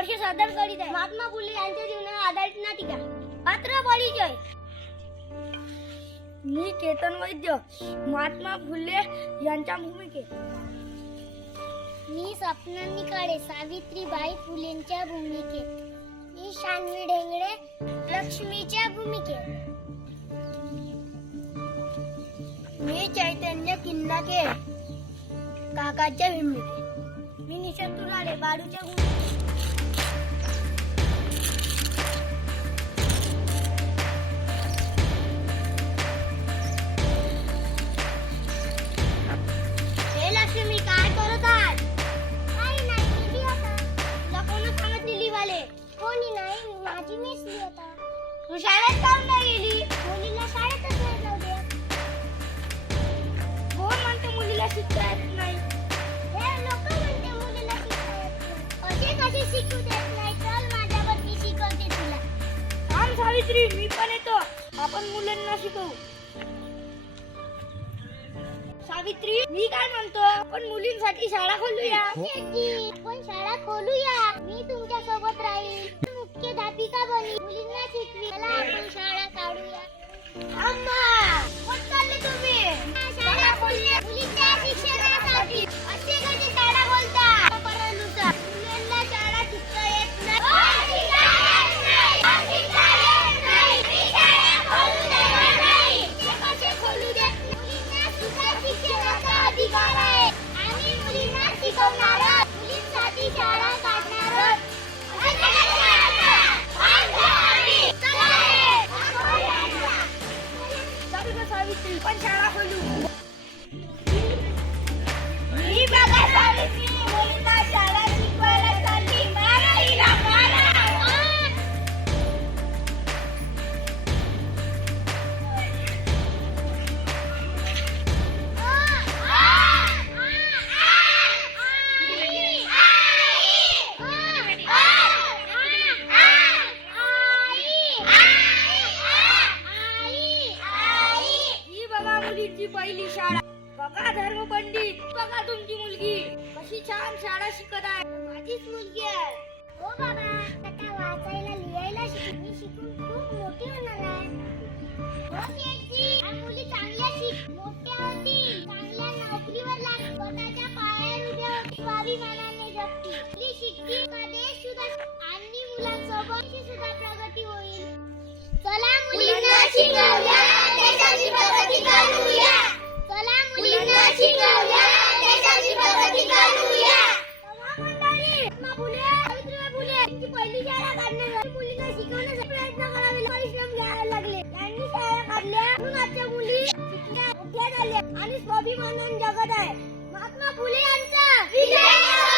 वर्ष सादर करीत आहे महात्मा फुले यांच्या जीवनावर आधारित नाटिका पात्र परिचय। मी केतन वैद्य महात्मा फुले यांच्या भूमिकेत। मी स्वप्ना निकाळे सावित्रीबाई फुलेंच्या भूमिकेत। मी शान्वी ढेंगळे लक्ष्मीच्या भूमिकेत। मी चैतन्य किन्नाके काकाच्या भूमिकेत। मी निशांत तुराडे बाळूच्या भूमिकेत। हे लक्ष्मी काय करत आहे? काही नाही, मी लिहत आहे. तुला कोण सांगितली लिहायले? कोणी नाही, माझी मीच लिहत आहे. तू शाळेत काऊन नाही गेली? मुलीला शाळेतच नाही जाऊ दे. कोण म्हणते मुलीला शिकता येत नाही? हे लोक म्हणते मुलीला शिकता येत नाही. असे कसे शिकू देत नाही? चल माझ्यावर, मी शिकवते तुला. थांब सावित्री, मी पण येतो, आपण मुलांना शिकवू। सावित्री, मी काय म्हणतो, आपण मुलींसाठी शाळा खोलूया। आपण शाळा खोलूया, मी तुमच्या सोबत राहील, मुख्याध्यापिका बनी, मुलींना शिकवी। चला आपण शाळा काढूया। अम्मा, कुठं चालले तुम्ही? शाळा खोलूया मुलींच्या शिक्षणासाठी। असे कसे शाळा बोलता? परंतु मुलांना शाळा शिकता येत नाही। अधिकार आहे आणि मुलींना शिकवणार, मुलींसाठी शाळा काढणार। सावित्री, पण शाळा खोलू। मी बघा सावित्री, मुलींना शाळा शिकवायला चालली। मारा हिला, मारा। ही बघा मुलीची पहिली शाळा। बघा धर्मपंडित, बघा तुमची मुलगी कशी छान शाळा शिकत आहे। माझीच मुलगी आहे। हो बाबा, आता वाचायला लिहायला मी शिकून खूप मोठी होणार आहे। हो शेठजी, या मुली चांगल्या मोठ्या होतील, चांगल्या नोकरीवर लागतील, स्वतःच्या पायावर उभ्या होतील, स्वाभिमानाने जगतील। मुली शिकतील का देश सुधारेल आणि मुलांसोबत सुद्धा प्रगती होईल। चला मुलींना शिकवूया, देशाची प्रगती करूया। चला मुलींना शिकवूया, देशाची प्रगती करूया। महात्मा फुले, सावित्रीबाई फुले यांची पहिली शाळा काढण्यासाठी मुलींना शिकवण्यासाठी प्रयत्न करावे, परिश्रम घ्यावे लागले। यांनी शाळा काढल्या म्हणून आजच्या मुली शिकल्या, मोठ्या झाल्या आणि स्वाभिमानाने जगत आहे। महात्मा फुले यांचा विजय!